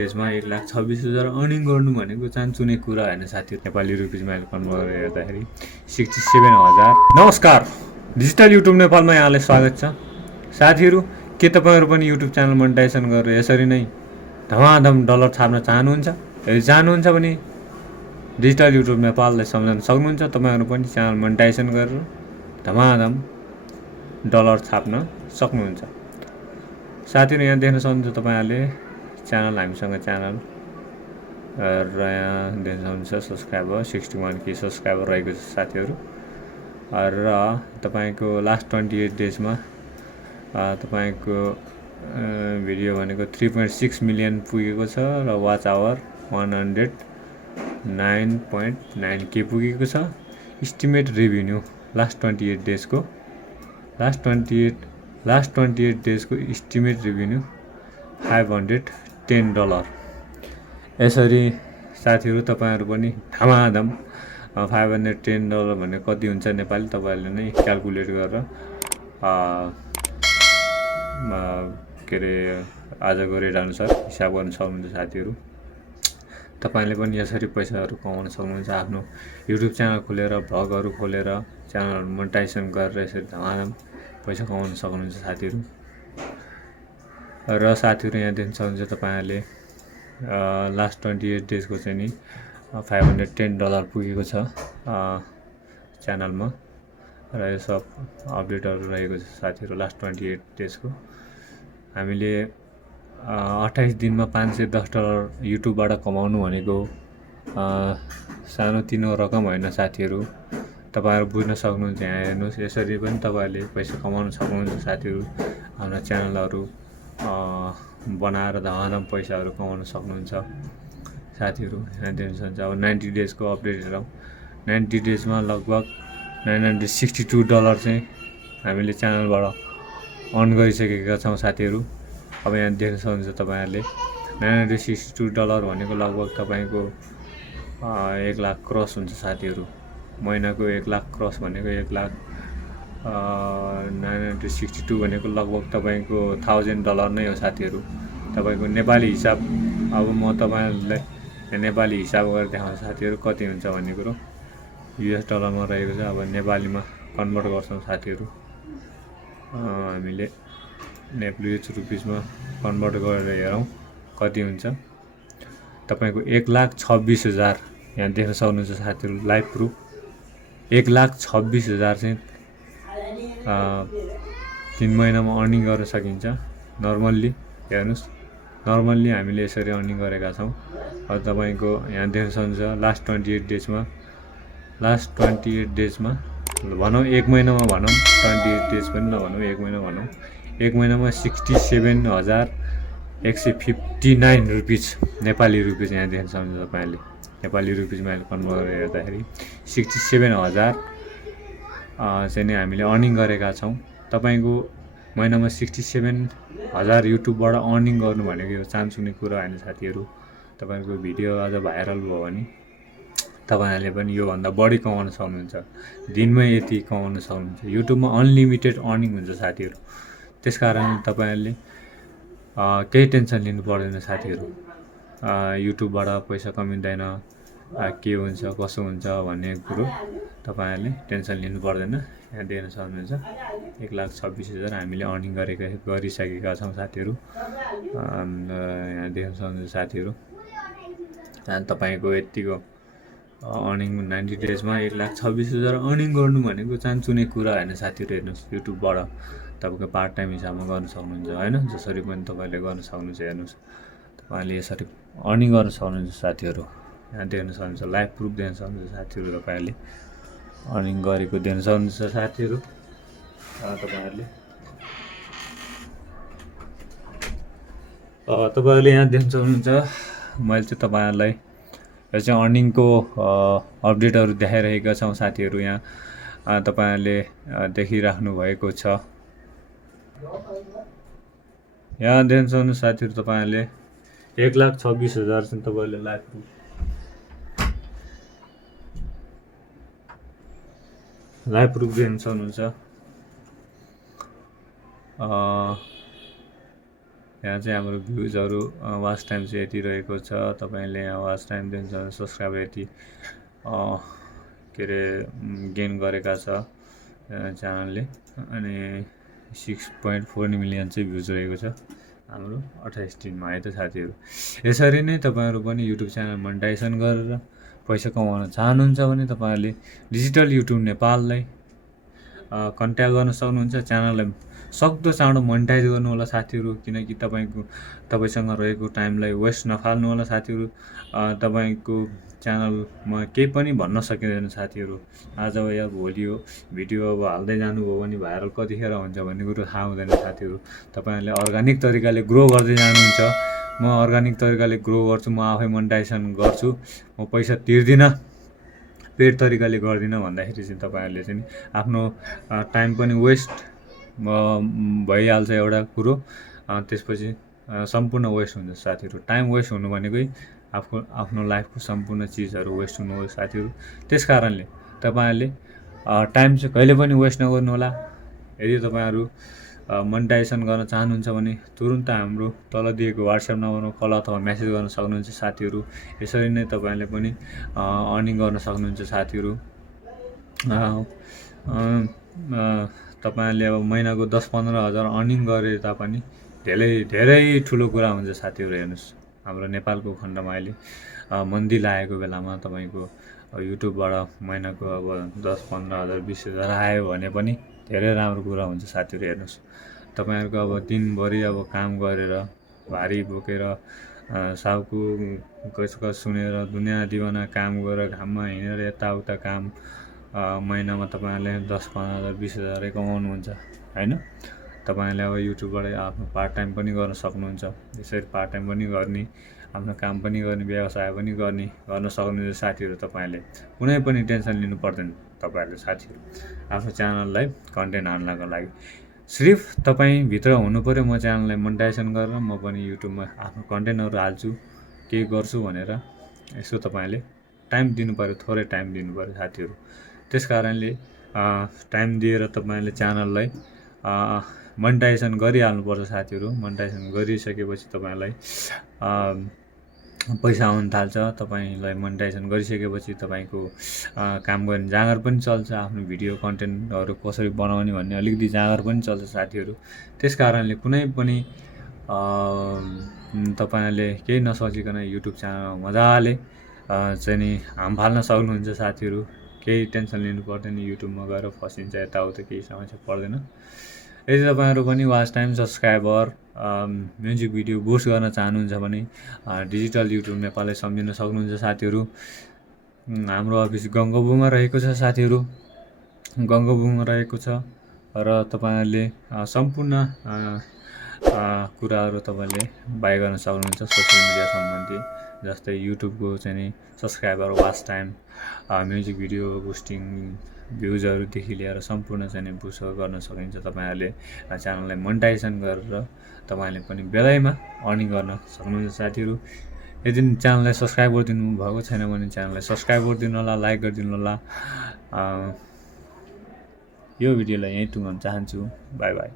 यसमा 1,26,000 अर्निङ गर्नु भनेको चान्चुने कुरा होइन साथीहरू। नेपाली रुपिजमा अहिले कन्भर्ट गरेर हेर्दाखेरि 67,000। नमस्कार, डिजिटल युट्युब नेपालमा यहाँलाई स्वागत छ साथीहरू। के तपाईँहरू पनि युट्युब च्यानल मोनेटाइजेसन गरेर यसरी नै धमाधम डलर छाप्न चाहनुहुन्छ? यदि चाहनुहुन्छ भने डिजिटल युट्युब नेपाललाई सम्झाउन सक्नुहुन्छ। तपाईँहरू पनि च्यानल मोनेटाइजेसन गरेर धमाधम डलर छाप्न सक्नुहुन्छ। साथीहरू यहाँ देख्न सक्नुहुन्छ तपाईँहरूले च्यानल, हामीसँग च्यानल र यहाँ देख्न सक्नुहुन्छ सब्सक्राइबर 61K सब्सक्राइबर रहेको छ साथीहरू। र तपाईँको लास्ट 28 डेजमा तपाईँको भिडियो भनेको 3.6 मिलियन पुगेको छ र वाच आवर 109.9K पुगेको छ। इस्टिमेट रेभिन्यू लास्ट 28 डेजको इस्टिमेट रेभिन्यू $510। यसरी साथीहरू तपाईँहरू पनि धमाधम $510 भने कति हुन्छ नेपाली तपाईँहरूले नै क्यालकुलेट गरेर के अरे आजको रेट अनुसार हिसाब गर्न सक्नुहुन्छ साथीहरू। तपाईँले पनि यसरी पैसाहरू कमाउन सक्नुहुन्छ। आफ्नो युट्युब च्यानल खोलेर, भ्लगहरू खोलेर, च्यानलहरू मोनेटाइजेसन गरेर यसरी धमाधम पैसा कमाउन सक्नुहुन्छ साथीहरू। र साथीहरू यहाँ देख्न सक्नुहुन्छ तपाईँहरूले लास्ट 28 डेजको चाहिँ नि $510 पुगेको छ च्यानलमा। र यो सब अपडेटहरू रहेको छ साथीहरू लास्ट 28 डेजको। हामीले 28 दिनमा $510 युट्युबबाट कमाउनु भनेको सानोतिनो रकम होइन साथीहरू। तपाईँहरू बुझ्न सक्नुहुन्छ। यहाँ हेर्नुहोस्, यसरी पनि तपाईँहरूले पैसा कमाउन सक्नुहुन्छ साथीहरू। हाम्रो च्यानलहरू बनाएर धमाधम पैसाहरू कमाउन सक्नुहुन्छ साथीहरू। यहाँ देख्न सक्नुहुन्छ अब 90 डेजको अपडेट हेरौँ। 90 डेजमा लगभग $962 चाहिँ हामीले च्यानलबाट अर्न गरिसकेका छौँ साथीहरू। अब यहाँ देख्न सक्नुहुन्छ तपाईँहरूले $962 भनेको लगभग तपाईँको 1 लाख क्रस हुन्छ साथीहरू। महिनाको 1 लाख क्रस भनेको 962 भनेको लगभग तपाईँको $1,000 नै हो साथीहरू। तपाईँको नेपाली हिसाब अब म तपाईँहरूलाई नेपाली हिसाब गरेर देखाउँछु साथीहरू कति हुन्छ भन्ने कुरो। US डलरमा रहेको छ। अब नेपालीमा कन्भर्ट गर्छौँ साथीहरू। हामीले नेपाली रुपिजमा कन्भर्ट गरेर हेरौँ कति हुन्छ। तपाईँको 1,26,000 यहाँ देख्न सक्नुहुन्छ साथीहरू। लाइभ प्रुफ 1,26,000 चाहिँ 3 महिनामा अर्निङ गर्न सकिन्छ। नर्मल्ली हेर्नुहोस्, नर्मल्ली हामीले यसरी अर्निङ गरेका छौँ। अब तपाईँको यहाँ देख्न सक्नुहुन्छ लास्ट 28 डेजमा भनौँ, 1 महिनामा भनौँ, 28 डेज पनि नभनौँ, 1 महिना भनौँ। 1 महिनामा $67,159 रुपिज नेपाली रुपिज यहाँ देख्न सक्नुहुन्छ तपाईँहरूले। नेपाली रुपिजमा अहिले कन्भर्ट गरेर हेर्दाखेरि 67,000 चाहिँ नि हामीले अर्निङ गरेका छौँ। तपाईँको महिनामा 67,000 युट्युबबाट अर्निङ गर्नु भनेको यो चान्चुने कुरा होइन साथीहरू। तपाईँको भिडियो अझ भाइरल भयो भने तपाईँहरूले पनि योभन्दा बढी कमाउन सक्नुहुन्छ। दिनमै यति कमाउन सक्नुहुन्छ। युट्युबमा अनलिमिटेड अर्निङ हुन्छ साथीहरू। त्यसकारण तपाईँहरूले केही टेन्सन लिनु पर्दैन साथीहरू। युट्युबबाट पैसा कमिँदैन, के हुन्छ कसो हुन्छ भन्ने कुरो तपाईँहरूले टेन्सन लिनु पर्दैन। यहाँ देख्न सक्नुहुन्छ 1,26,000 हामीले अर्निङ गरिसकेका छौँ साथीहरू। यहाँ देख्न सक्नुहुन्छ साथीहरू। तपाईँको यतिको अर्निङ 90 डेजमा 1,26,000 अर्निङ गर्नु भनेको चान्चुने कुरा होइन साथीहरू। हेर्नुहोस्, युट्युबबाट तपाईँको पार्ट टाइम हिसाबमा गर्न सक्नुहुन्छ होइन। जसरी पनि तपाईँले गर्न सक्नुहुन्छ। हेर्नुहोस्, तपाईँले यसरी अर्निङ गर्न सक्नुहुन्छ साथीहरू। यहाँ देख्न सक्नुहुन्छ, लाइभ प्रुफ देख्न सक्नुहुन्छ साथीहरू। तपाईँहरूले अर्निङ गरेको देख्न सक्नुहुन्छ साथीहरू। तपाईँहरूले यहाँ देख्न सक्नुहुन्छ। मैले चाहिँ तपाईँहरूलाई यो चाहिँ अर्निङको अपडेटहरू देखाइरहेका छौँ साथीहरू। यहाँ तपाईँहरूले देखिराख्नु भएको छ। यहाँ देख्न सक्नुहुन्छ साथीहरू। तपाईँहरूले 1,26,000 चाहिँ तपाईँहरूले लाइभ प्रुफ देख्न सक्नुहुन्छ। यहाँ चाहिँ हाम्रो भ्युजहरू वाच टाइम चाहिँ यति रहेको छ। तपाईँले यहाँ वाच टाइम दिन्छ सब्सक्राइबर यति के अरे गेन गरेका छ च्यानलले। अनि 6.4 मिलियन चाहिँ भ्युज रहेको छ हाम्रो 28 दिनमा है त साथीहरू। यसरी नै तपाईँहरू पनि युट्युब च्यानल मोनेटाइजेसन गरेर पैसा कमाउन चाहनुहुन्छ भने तपाईँहरूले डिजिटल युट्युब नेपाललाई कन्ट्याक्ट गर्न सक्नुहुन्छ। च्यानललाई सक्दो चाँडो मोनेटाइज गर्नु होला साथीहरू, किनकि तपाईँसँग रहेको टाइमलाई वेस्ट नफाल्नु होला साथीहरू। तपाईँको च्यानलमा केही पनि भन्न सकिँदैन साथीहरू। आज या भोलि हो भिडियो अब हाल्दै जानुभयो भने भाइरल कतिखेर हुन्छ भन्ने कुरो थाहा हुँदैन साथीहरू। तपाईँहरूले अर्ग्यानिक तरिकाले ग्रो गर्दै जानुहुन्छ। म अर्ग्यानिक तरिकाले ग्रो गर्छु, म आफै मोनेटाइजेसन गर्छु, म पैसा तिर्दिनँ, पेड तरिकाले गर्दिनँ भन्दाखेरि चाहिँ तपाईँहरूले चाहिँ आफ्नो टाइम पनि वेस्ट भइहाल्छ एउटा कुरो। त्यसपछि सम्पूर्ण वेस्ट हुन्छ साथीहरू। टाइम वेस्ट हुनु भनेकै आफ्नो लाइफको सम्पूर्ण चिजहरू वेस्ट हुनु हो साथीहरू। त्यस कारणले तपाईँहरूले टाइम चाहिँ कहिले पनि वेस्ट नगर्नु होला। यदि तपाईँहरू मोनेटाइजेसन गर्न चाहनुहुन्छ भने तुरुन्त हाम्रो तल दिएको वाट्सएप नम्बरमा कल अथवा मेसेज गर्न सक्नुहुन्छ साथीहरू। यसरी नै तपाईँहरूले पनि अर्निङ गर्न सक्नुहुन्छ साथीहरू। तपाईँहरूले अब महिनाको 10-15 हजार अर्निङ गरे तापनि धेरै ठुलो कुरा हुन्छ साथीहरू। हेर्नुहोस् हाम्रो नेपालको खण्डमा अहिले मन्दी लागेको बेलामा तपाईँको युट्युबबाट महिनाको अब 10-15 हजार 20 हजार आयो भने पनि धेरै राम्रो कुरा हुन्छ साथीहरू। हेर्नुहोस् तपाईँहरूको अब दिनभरि अब काम गरेर भारी बोकेर साउको कसको सुनेर दुनियाँ दिवाना काम गरेर घाममा हिँडेर यताउता काम महिनामा तपाईँहरूले 10-15 हजार 20 हजारै कमाउनुहुन्छ होइन। तपाईँहरूले अब युट्युबबाट आफ्नो पार्ट टाइम पनि गर्न सक्नुहुन्छ। यसरी पार्ट टाइम पनि गर्ने, आफ्नो काम पनि गर्ने, व्यवसाय पनि गर्न सक्नुहुन्छ साथीहरू। तपाईँहरूले कुनै पनि टेन्सन लिनु पर्दैन तपाईँहरूले साथीहरू आफ्नो च्यानललाई कन्टेन्ट हाल्नको लागि। सिर्फ तपाईँभित्र हुनु पऱ्यो म च्यानललाई मोनेटाइजेसन गरेर म पनि युट्युबमा आफ्नो कन्टेन्टहरू हाल्छु, केही गर्छु भनेर। यसो तपाईँहरूले टाइम दिनु पऱ्यो, थोरै टाइम दिनु पऱ्यो साथीहरू। त्यस कारणले टाइम दिएर तपाईँहरूले च्यानललाई मोनेटाइजेसन गरिहाल्नुपर्छ साथीहरू। मोनेटाइजेसन गरिसकेपछि तपाईँलाई पैसा आउन थाल्छ। तपाईँलाई मोनेटाइजेसन गरिसकेपछि तपाईँको काम गर्ने जाँगर पनि चल्छ। आफ्नो भिडियो कन्टेन्टहरू कसरी बनाउने भन्ने अलिकति जाँगर पनि चल्छ साथीहरू। त्यस कारणले कुनै पनि तपाईँहरूले केही नसोचिकन युट्युब च्यानलमा मजाले चाहिँ नि हाम फाल्न सक्नुहुन्छ साथीहरू। केही टेन्सन लिनु पर्दैन, युट्युबमा गएर फसिन्छ यताउता केही समस्या पर्दैन। यदि तपाईँहरू पनि watch time, subscriber, music video boost गर्न चाहनुहुन्छ भने डिजिटल युट्युब नेपाललाई सम्झिन सक्नुहुन्छ साथीहरू। हाम्रो अफिस गङ्गबुङमा रहेको छ साथीहरू, गङ्गबुङमा रहेको छ। र तपाईँहरूले सम्पूर्ण कुराहरू तपाईँले बाइ गर्न सक्नुहुन्छ सोसियल मिडिया सम्बन्धी, जस्तै युट्युबको चाहिँ नि subscriber, watch time, music video boosting, भ्युजहरूदेखि लिएर सम्पूर्ण चाहिँ नि बुस्ट गर्न सकिन्छ। तपाईँहरूले च्यानललाई मोनेटाइजेसन गरेर तपाईँले पनि बेलैमा अर्निङ गर्न सक्नुहुन्छ साथीहरू। यदि च्यानललाई सब्सक्राइब गरिदिनु भएको छैन भने च्यानललाई सब्सक्राइब गरिदिनु होला, लाइक गरिदिनु होला। यो भिडियोलाई यहीँ टुङ्गाउन चाहन्छु। By by.